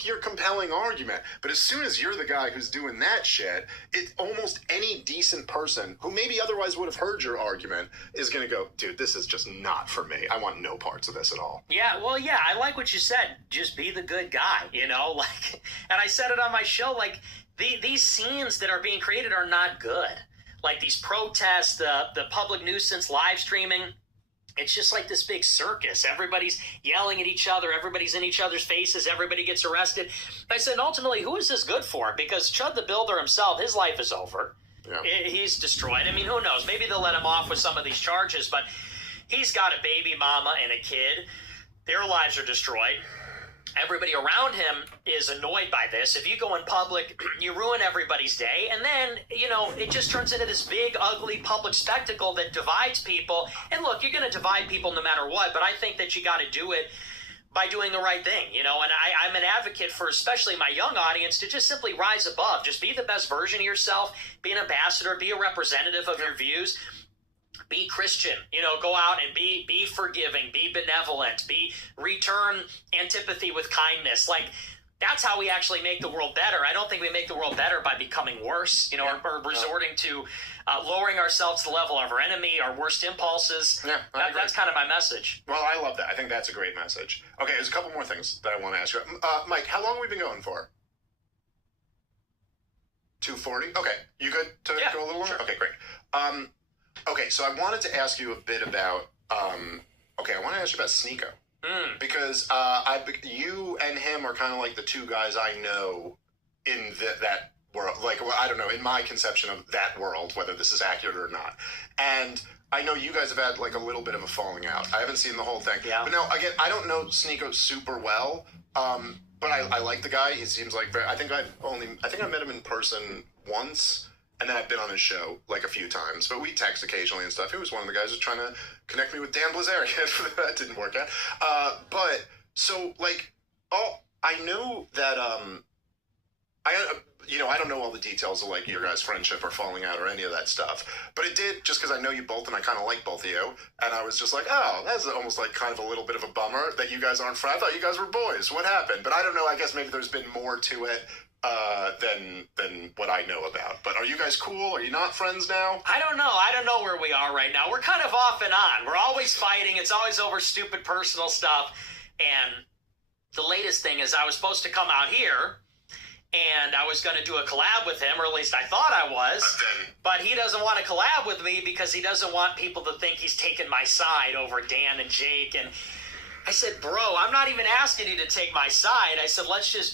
make your compelling argument. But as soon as you're the guy who's doing that shit, almost any decent person who maybe otherwise would have heard your argument is going to go, dude, this is just not for me. I want no parts of this at all. Yeah, well, yeah, I like what you said. Just be the good guy, you know? Like, and I said it on my show, like, these scenes that are being created are not good. Like these protests, the public nuisance, live streaming, it's just like this big circus. Everybody's yelling at each other. Everybody's in each other's faces. Everybody gets arrested. I said, ultimately, who is this good for? Because Chud the Builder himself, his life is over. Yeah. He's destroyed. I mean, who knows? Maybe they'll let him off with some of these charges, but he's got a baby mama and a kid. Their lives are destroyed. Everybody around him is annoyed by this. If you go in public, you ruin everybody's day. And then, you know, it just turns into this big, ugly public spectacle that divides people. And look, you're going to divide people no matter what. But I think that you got to do it by doing the right thing, you know. And I'm an advocate for especially my young audience to just simply rise above. Just be the best version of yourself. Be an ambassador. Be a representative of your views. Be Christian, you know, go out and be forgiving, be benevolent, return antipathy with kindness. Like, that's how we actually make the world better. I don't think we make the world better by becoming worse, you know, or resorting to lowering ourselves to the level of our enemy, our worst impulses. Yeah, that's kind of my message. Well, I love that. I think that's a great message. Okay, there's a couple more things that I want to ask you. Mike, how long have we been going for? 2:40? Okay, you good to go a little longer? Sure. Okay, great. Okay, so I wanted to ask you a bit about, I want to ask you about Sneako. Because you and him are kind of like the two guys I know in that world. Like, well, I don't know, in my conception of that world, whether this is accurate or not. And I know you guys have had like a little bit of a falling out. I haven't seen the whole thing. Yeah. But no, again, I don't know Sneako super well, but I like the guy. He seems like I think I met him in person once. And then I've been on his show like a few times, but we text occasionally and stuff. He was one of the guys who's trying to connect me with Dan Blazarian. That didn't work out. But so like, I know that I don't know all the details of like your guys' friendship or falling out or any of that stuff. But it did just because I know you both and I kind of like both of you. And I was just like, oh, that's almost like kind of a little bit of a bummer that you guys aren't friends. I thought you guys were boys. What happened? But I don't know. I guess maybe there's been more to it than what I know about. But are you guys cool? Are you not friends now? I don't know where we are right now. We're kind of off and on. We're always fighting. It's always over stupid personal stuff. And the latest thing is I was supposed to come out here and I was going to do a collab with him, or at least I thought I was. But he doesn't want to collab with me because he doesn't want people to think he's taking my side over Dan and Jake. And I said, bro, I'm not even asking you to take my side. I said, let's just